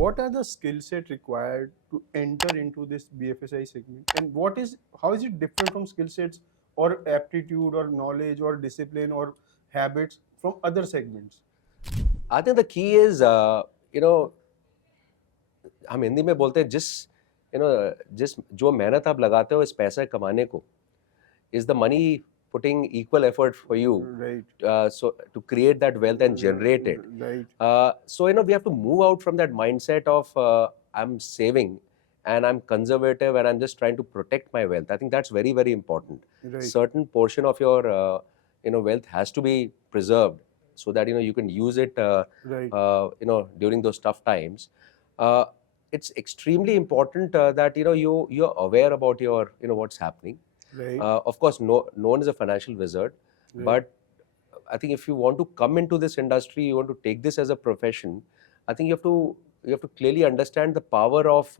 what are the skill set required to enter into this BFSI segment, and how is it different from skill sets or aptitude or knowledge or discipline or habits from other segments? I think the key is, you know, हम हिंदी में बोलते हैं जिस जो मेहनत आप लगाते हो इस पैसा कमाने को, is the money putting equal effort for you, Right. so to create that wealth and generate it. Right. So we have to move out from that mindset of I'm saving and I'm conservative and I'm just trying to protect my wealth. I think that's very, very important. Right. Certain portion of your wealth has to be preserved so that you can use it Right. during those tough times. It's extremely important that you're aware about your what's happening. Right. Of course, no one is a financial wizard, Right. but I think if you want to come into this industry, you want to take this as a profession, I think you have to clearly understand the power of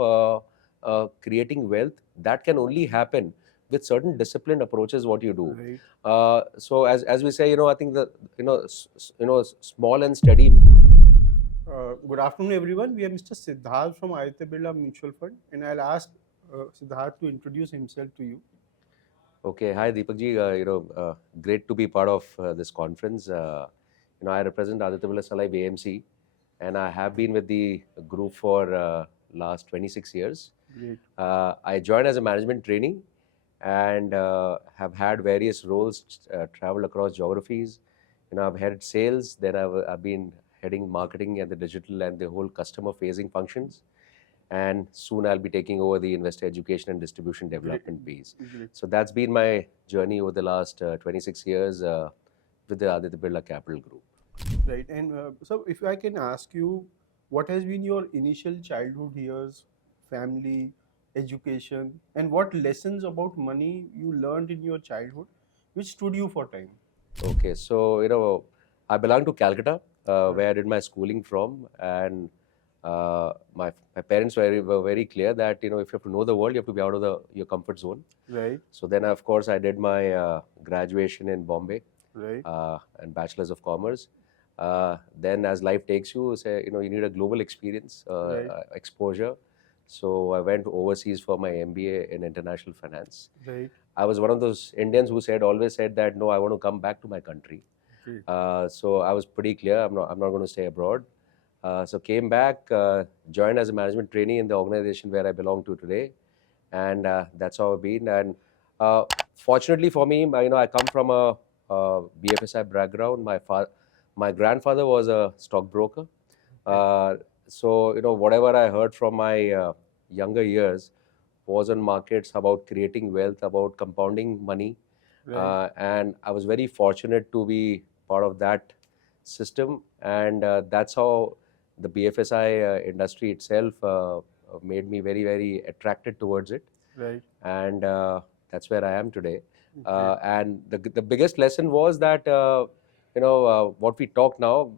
creating wealth. That can only happen with certain disciplined approaches. What you do. Right. So as we say, I think the small and steady. Good afternoon, everyone. We have Mr. Sidharth from Aditya Birla Mutual Fund, and I'll ask Sidharth to introduce himself to you. Okay, hi Deepak ji. Great to be part of this conference. I represent Aditya Vilasalai BMC, and I have been with the group for last 26 years. Great. I joined as a management trainee and have had various roles, traveled across geographies. I've headed sales, then I've been heading marketing and the digital and the whole customer-facing functions. And soon I'll be taking over the investor education and distribution development piece. So that's been my journey over the last 26 years with the Aditya Birla Capital Group. Right. And so if I can ask you, what has been your initial childhood years, family, education, and what lessons about money you learned in your childhood which stood you for time? Okay, so I belong to Calcutta, where I did my schooling from, and my parents were very clear that if you have to know the world, you have to be out of your comfort zone. Right. So then, of course, I did my graduation in Bombay, Right. and Bachelor's of Commerce. Then, as life takes you, you need a global experience, Right. exposure. So I went overseas for my MBA in international finance. Right. I was one of those Indians who always said that no, I want to come back to my country. Great. So I was pretty clear. I'm not going to stay abroad. So came back, joined as a management trainee in the organization where I belong to today, and that's how I've been. And fortunately for me, I come from a BFSI background. My grandfather was a stockbroker. So whatever I heard from my younger years was on markets about creating wealth, about compounding money. Right. And I was very fortunate to be part of that system. And that's how the BFSI industry itself made me very, very attracted towards it. Right. And that's where I am today. Okay. And the biggest lesson was that, what we talk now,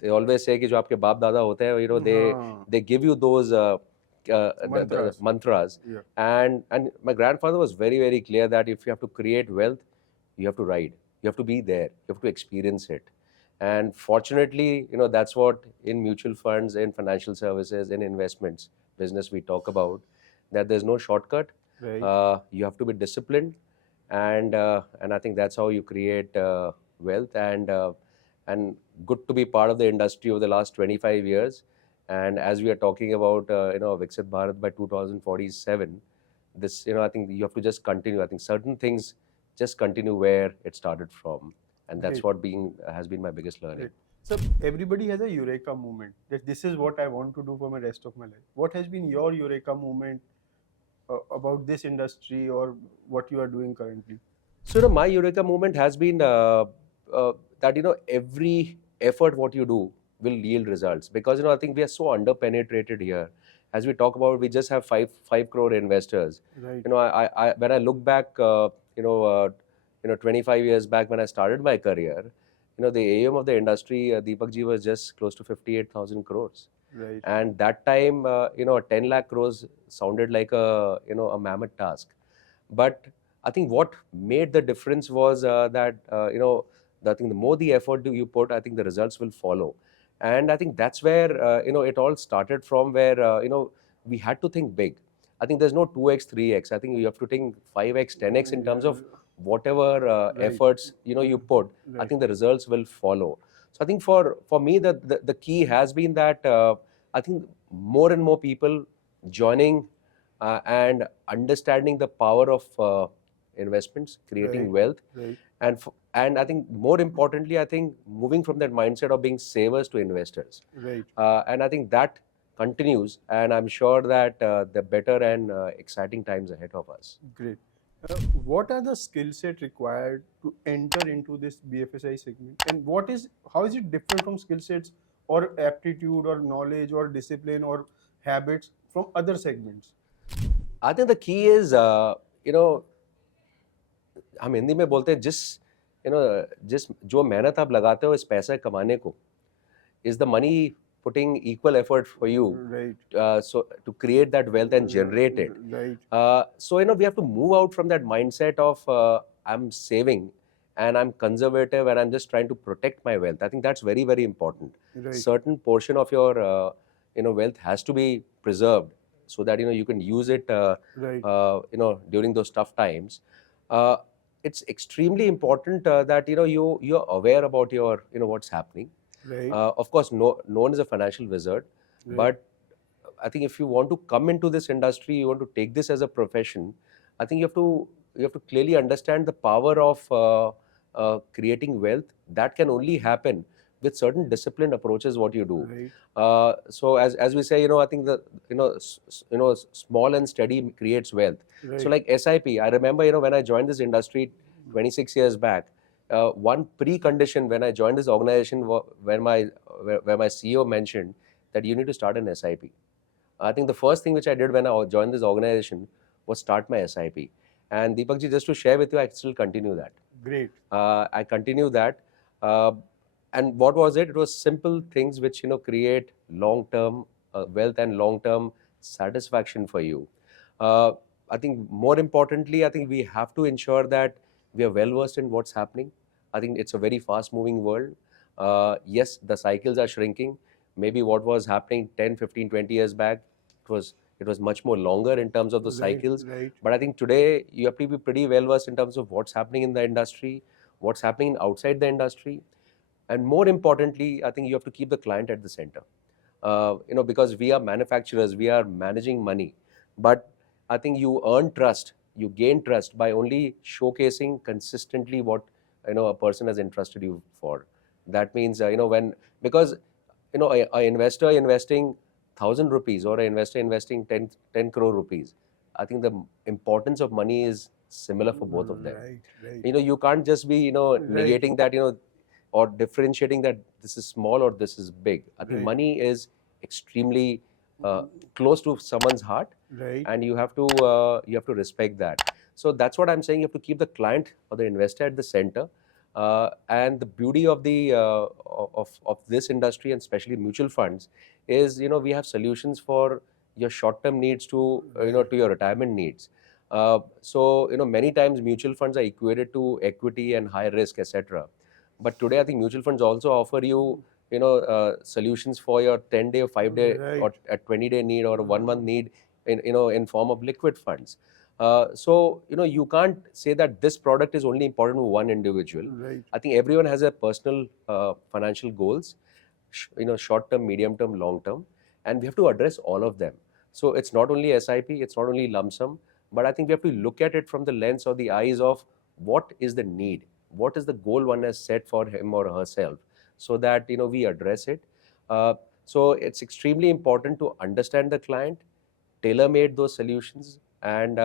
they always say कि जो आपके बाप दादा होते हैं, they give you those the mantras. Yeah. And my grandfather was very, very clear that if you have to create wealth, you have to ride, you have to be there, you have to experience it. And fortunately, that's what in mutual funds, in financial services, in investments business we talk about, that there's no shortcut. Right. You have to be disciplined, and I think that's how you create wealth. And good to be part of the industry over the last 25 years. And as we are talking about, Viksit Bharat by 2047, this, I think you have to just continue. I think certain things just continue where it started from. And that's what has been my biggest learning. Right. So everybody has a eureka moment, that this is what I want to do for my rest of my life. What has been your eureka moment about this industry or what you are doing currently? So my eureka moment has been that every effort what you do will yield results, because I think we are so under-penetrated here. As we talk about, we just have 5 crore investors. Right. I when I look back, 25 years back when I started my career, the AUM of the industry, Deepak ji, was just close to 58,000 crores. Right. And that time, 10 lakh crores sounded like a mammoth task. But I think what made the difference was that, I think the more the effort you put, I think the results will follow. And I think that's where it all started from, where we had to think big. I think there's no 2x 3x. I think you have to think 5x 10x in terms of Yeah, whatever right. efforts you put. I Right. think the results will follow. So I think for me, the key has been that I think more and more people joining and understanding the power of investments, creating Right. wealth, Right. and I think more importantly, I think moving from that mindset of being savers to investors, Right. and I think that continues, and I'm sure that the better and exciting times ahead of us. Great. What are the skill set required to enter into this BFSI segment, and how is it different from skill sets or aptitude or knowledge or discipline or habits from other segments? I think the key is, you know, हम हिंदी में बोलते हैं, जिस जो मेहनत आप लगाते हो इस पैसे कमाने को, is the money putting equal effort for you, Right. so to create that wealth and generate it. Right. So we have to move out from that mindset of I'm saving and I'm conservative and I'm just trying to protect my wealth. I think that's very, very important. Right. Certain portion of your wealth has to be preserved so that you can use it Right. during those tough times. uh, it's extremely important that you're aware about your what's happening. Right. Of course, no one is a financial wizard, Right. but I think if you want to come into this industry, you want to take this as a profession, I think you have to clearly understand the power of creating wealth. That can only happen with certain disciplined approaches. What you do. Right. So as we say, I think that small and steady creates wealth. So Right. like SIP, I remember when I joined this industry 26 years back. One precondition when I joined this organization where my CEO mentioned that you need to start an SIP. I think the first thing which I did when I joined this organization was start my SIP. And Deepak ji, just to share with you, I still continue that. Great. I continue that. Uh, and what was it? It was simple things which create long-term wealth and long-term satisfaction for you. Uh, I think more importantly, I think we have to ensure that we are well versed in what's happening. I think it's a very fast-moving world. Yes, the cycles are shrinking. Maybe what was happening 10, 15, 20 years back, it was much more longer in terms of the Right. cycles. Right. But I think today you have to be pretty well versed in terms of what's happening in the industry, what's happening outside the industry, and more importantly, I think you have to keep the client at the center. Because we are manufacturers, we are managing money, but I think you earn trust, you gain trust by only showcasing consistently what a person has entrusted you for. That means when because a investor investing 1,000 rupees or an investor investing 10 crore rupees, I think the importance of money is similar for both of them. Right. Right. You can't just be Right. negating that or differentiating that this is small or this is big. I think Right. money is extremely close to someone's heart, Right. and you have to respect that. So that's what I'm saying. You have to keep the client or the investor at the center. And the beauty of the of this industry, and especially mutual funds, is we have solutions for your short-term needs to Right. to your retirement needs. So many times mutual funds are equated to equity and high risk, etc. But today I think mutual funds also offer you solutions for your 10-day or 5-day Right. or a 20-day need or a 1 month need in form of liquid funds. So you can't say that this product is only important for one individual. Right. I think everyone has a personal financial goals, short term, medium term, long term, and we have to address all of them. So it's not only SIP, it's not only lump sum, but I think we have to look at it from the lens or the eyes of what is the need, what is the goal one has set for him or herself, so that we address it. So it's extremely important to understand the client, tailor-made those solutions, and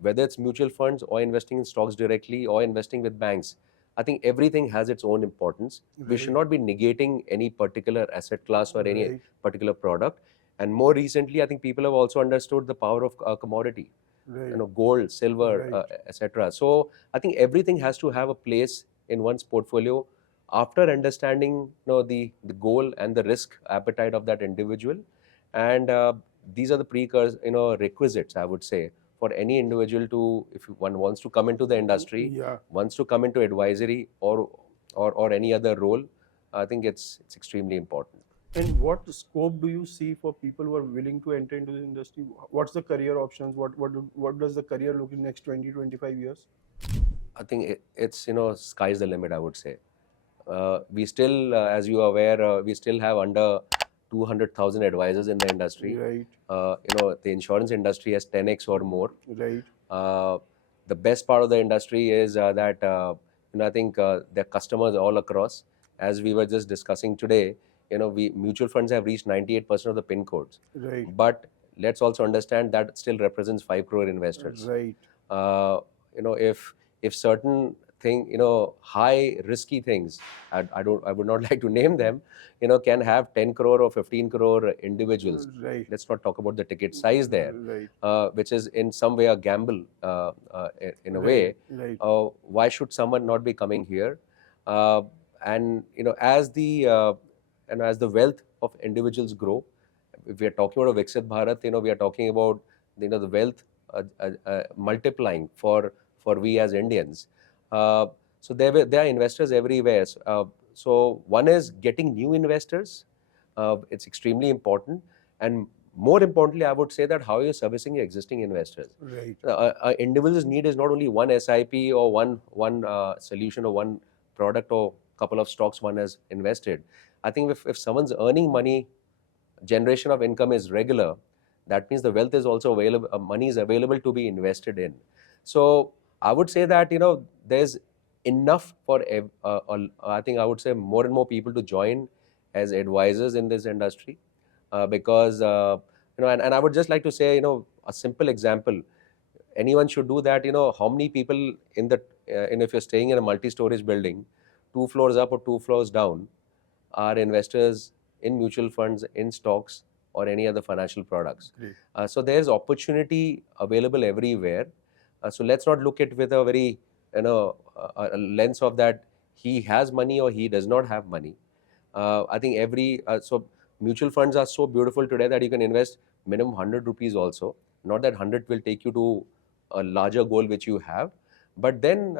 whether it's mutual funds or investing in stocks directly or investing with banks, I think everything has its own importance. We should Right. not be negating any particular asset class or any Right. particular product. And more recently, I think people have also understood the power of commodity, Right. gold, silver, Right. etc. So I think everything has to have a place in one's portfolio after understanding the goal and the risk appetite of that individual. And these are the precursors, requisites, I would say, for any individual to, if one wants to come into the industry, Yeah. wants to come into advisory or any other role. I think it's extremely important. And what scope do you see for people who are willing to enter into the industry? What's the career options? What does the career look in next 20-25 years? I think it's sky's the limit, I would say. We still, as you are aware, we still have under 200,000 advisors in the industry. Right, The insurance industry has 10x or more. right, Uh, the best part of the industry is that I think their customers all across, as we were just discussing today, we mutual funds have reached 98% of the pin codes. right, But let's also understand that still represents 5 crore investors. right, uh, if certain thing, high risky things, I would not like to name them, can have 10 crore or 15 crore individuals. right, Let's not talk about the ticket size there, right, which is in some way a gamble, in a way. right, Why should someone not be coming here? uh, and as the wealth of individuals grow, if we are talking about a Viksit Bharat, we are talking about the wealth multiplying for we as Indians. Uh, so there are investors everywhere. So one is getting new investors. It's extremely important, and more importantly, I would say that how you're servicing your existing investors. right, Individual's need is not only one SIP or one solution or one product or couple of stocks one has invested. I think if someone's earning money, generation of income is regular, that means the wealth is also available, money is available to be invested in. So I would say that there's enough for I think I would say more and more people to join as advisors in this industry, because and I would just like to say, a simple example. Anyone should do that. How many people in the if you're staying in a multi-storage building, 2 floors up or 2 floors down, are investors in mutual funds, in stocks, or any other financial products. great, So there's opportunity available everywhere. So let's not look at with a very a lens of that he has money or he does not have money. I think so mutual funds are so beautiful today that you can invest minimum 100 rupees also. Not that 100 will take you to a larger goal which you have, but then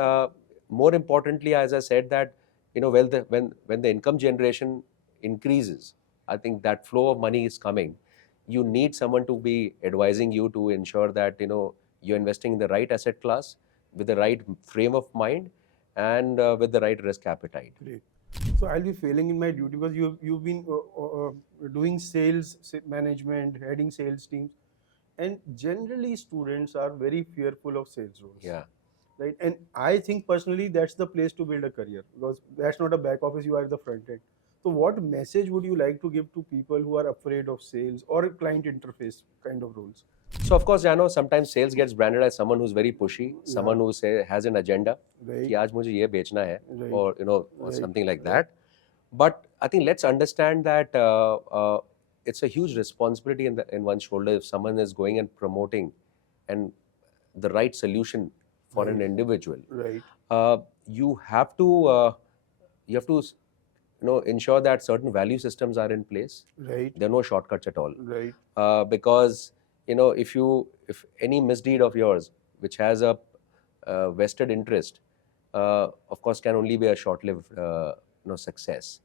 more importantly, as I said, that when the income generation increases, I think that flow of money is coming. You need someone to be advising you to ensure that you're investing in the right asset class with the right frame of mind and with the right risk appetite. great. So I'll be failing in my duty because you've been doing sales, management, heading sales teams, and generally students are very fearful of sales roles. Yeah. Right, and I think personally that's the place to build a career, because that's not a back office, you are at the front end. So what message would you like to give to people who are afraid of sales or client interface kind of roles? So of course, I know sometimes sales gets branded as someone who's very pushy, someone who has an agenda, Right, कि आज मुझे ये बेचना है, right, or or right, something like that. But I think let's understand that it's a huge responsibility in one's shoulder if someone is going and promoting and the right solution for an right, individual. right, You have to ensure that certain value systems are in place. right, There are no shortcuts at all. right, Because if any misdeed of yours which has a vested interest, of course can only be a short-lived success.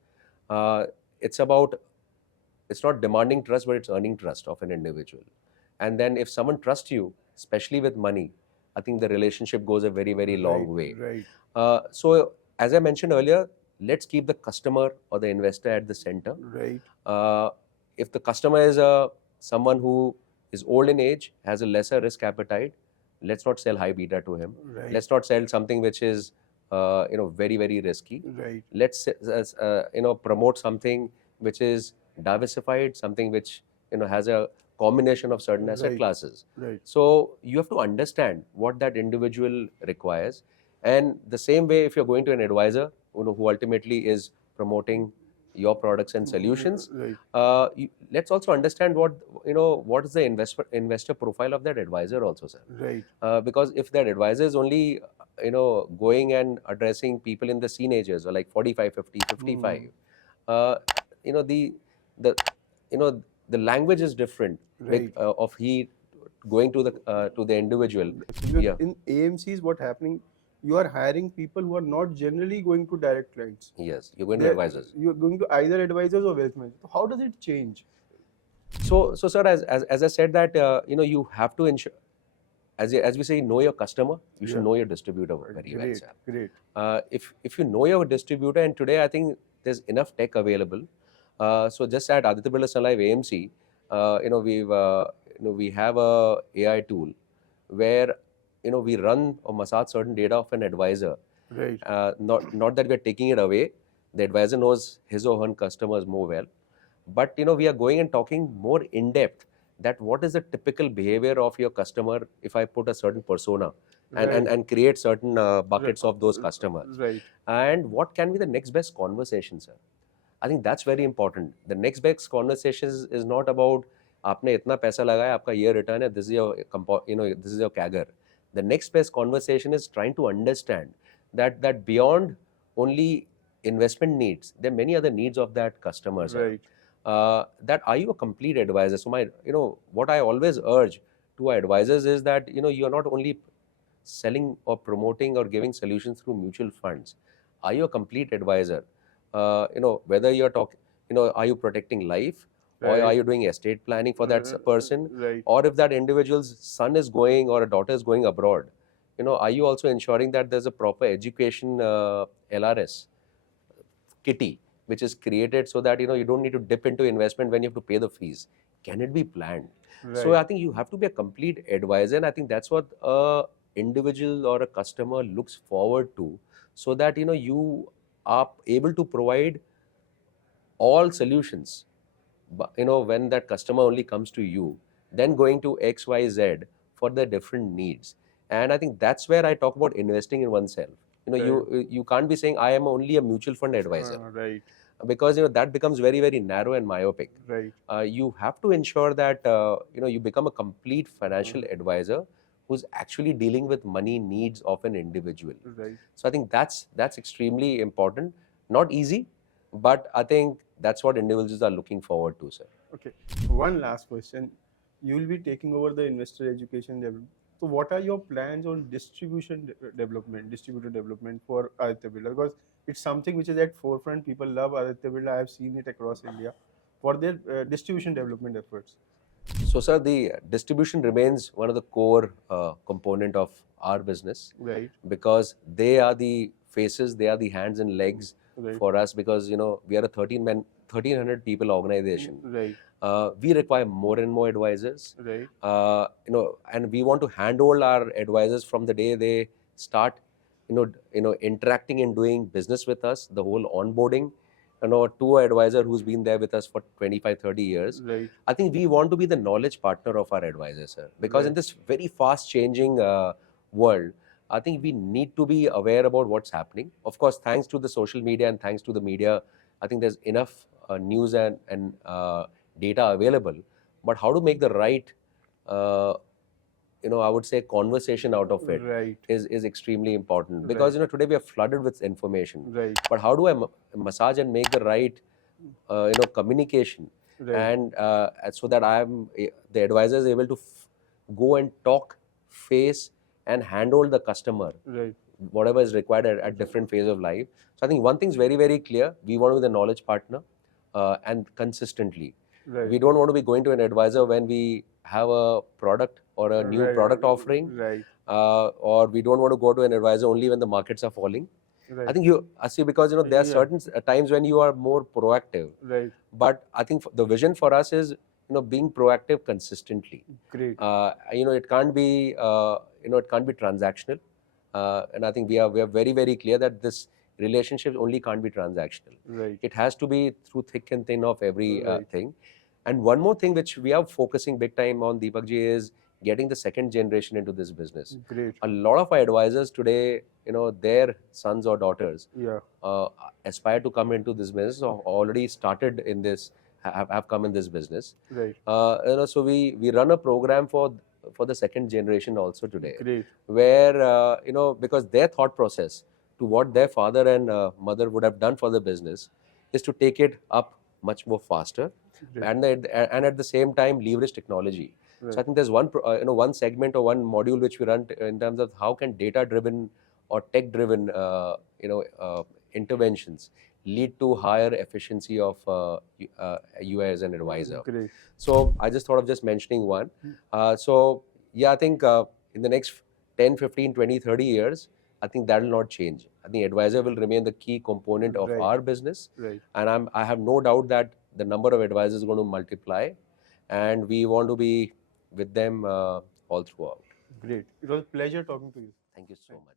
It's not demanding trust, but it's earning trust of an individual. And then if someone trusts you, especially with money, I think the relationship goes a very, very long way. right, So as I mentioned earlier, let's keep the customer or the investor at the center. right, If the customer is someone who is old in age, has a lesser risk appetite, let's not sell high beta to him. right, Let's not sell something which is very, very risky. right, Let's promote something which is diversified, something which has a combination of certain asset right, classes. right, So you have to understand what that individual requires. And the same way, if you're going to an advisor who ultimately is promoting your products and solutions, right, let's also understand what is the investor profile of that advisor also, sir. right, Because if that advisor is only going and addressing people in the teenagers or like 45, 50, 55, the the language is different, right. of he going to the individual. Because Yeah. in AMCs, what happening, you are hiring people who are not generally going to direct clients. Yes, you're going to They advisors. you're going to either advisors or wealth managers. So how does it change? So sir, as I said that you have to ensure, as we say, know your customer. You should Yeah. know your distributor very well, Great, sir. great. If you know your distributor, and today I think there's enough tech available. So just at Aditya Birla AMC, we have a AI tool where we run or massage certain data of an advisor. Right, Not that we're taking it away. The advisor knows his or her customers more well, but we are going and talking more in depth that what is the typical behavior of your customer if I put a certain persona and right, create certain right, buckets of those customers, right, and what can be the next best conversation, sir. I think that's very important. The next best conversation is not about आपने इतना पैसा लगाया, आपका ये return है, this is your this is your CAGR. The next best conversation is trying to understand that beyond only investment needs, there are many other needs of that customer, sir. right, That are you a complete advisor? So my what I always urge to our advisors is that you are not only selling or promoting or giving solutions through mutual funds. Are you a complete advisor? Whether you're talking, are you protecting life, or are right, you doing estate planning for that person, right, or if that individual's son is going or a daughter is going abroad, are you also ensuring that there's a proper education LRS kitty which is created so that you don't need to dip into investment when you have to pay the fees? Can it be planned? So right, I think you have to be a complete advisor, and I think that's what a individual or a customer looks forward to, so that you are able to provide all solutions. But when that customer only comes to you, then going to XYZ for the different needs. And I think that's where I talk about investing in oneself. right, You can't be saying I am only a mutual fund advisor, right, because that becomes very, very narrow and myopic. right, You have to ensure that you become a complete financial advisor who's actually dealing with money needs of an individual. right. So I think that's extremely important. Not easy, but I think that's what individuals are looking forward to, sir. Okay. One last question. You will be taking over the investor education development. So, what are your plans on distributor development for Aditya Birla? Because it's something which is at forefront. People love Aditya Birla. I have seen it across India for their distribution development efforts. So, sir, the distribution remains one of the core component of our business, Right, because they are the faces, they are the hands and legs right, for us, because we are a 1300 people organization. right, We require more and more advisors, right, and we want to handhold our advisors from the day they start, interacting and doing business with us, the whole onboarding, to an advisor who's been there with us for 25, 30 years. right, I think we want to be the knowledge partner of our advisors, sir, because in right, this very fast changing world, I think we need to be aware about what's happening. Of course, thanks to the social media and thanks to the media, I think there's enough news and data available. But how to make the right, uh, I would say, conversation out of it right, is extremely important, right, because today we are flooded with information. right, But how do I massage and make the right, communication, right, and so that the advisor is able to go and talk, face, and handle the customer, right, whatever is required at different phase of life. So I think one thing is very, very clear: we want to be the knowledge partner, and consistently. right, We don't want to be going to an advisor when we have a product or a new product offering, right, or we don't want to go to an advisor only when the markets are falling. I right, think I see, because there are yeah, certain times when you are more proactive, right, but I think the vision for us is being proactive consistently. great, It can't be it can't be transactional, and I think we are very, very clear that this relationship only can't be transactional. right, It has to be through thick and thin of every right, thing. And one more thing which we are focusing big time on, Deepak ji, is getting the second generation into this business. great, A lot of our advisors today, their sons or daughters yeah, uh, aspire to come into this business, or already started in this, have come in this business. right, So we run a program for the second generation also today, great, where because their thought process to what their father and mother would have done for the business is to take it up much more faster, great, and at the same time leverage technology. So right, I think there's one segment or one module which we run in terms of how can data driven or tech-driven, interventions lead to higher efficiency of you as an advisor. Great. So I just thought of just mentioning one. So yeah, I think in the next 10, 15, 20, 30 years, I think that will not change. I think advisor will remain the key component of Right. our business. Right. And I have no doubt that the number of advisors is going to multiply, and we want to be with them all throughout. Great. It was a pleasure talking to you. Thank you so much.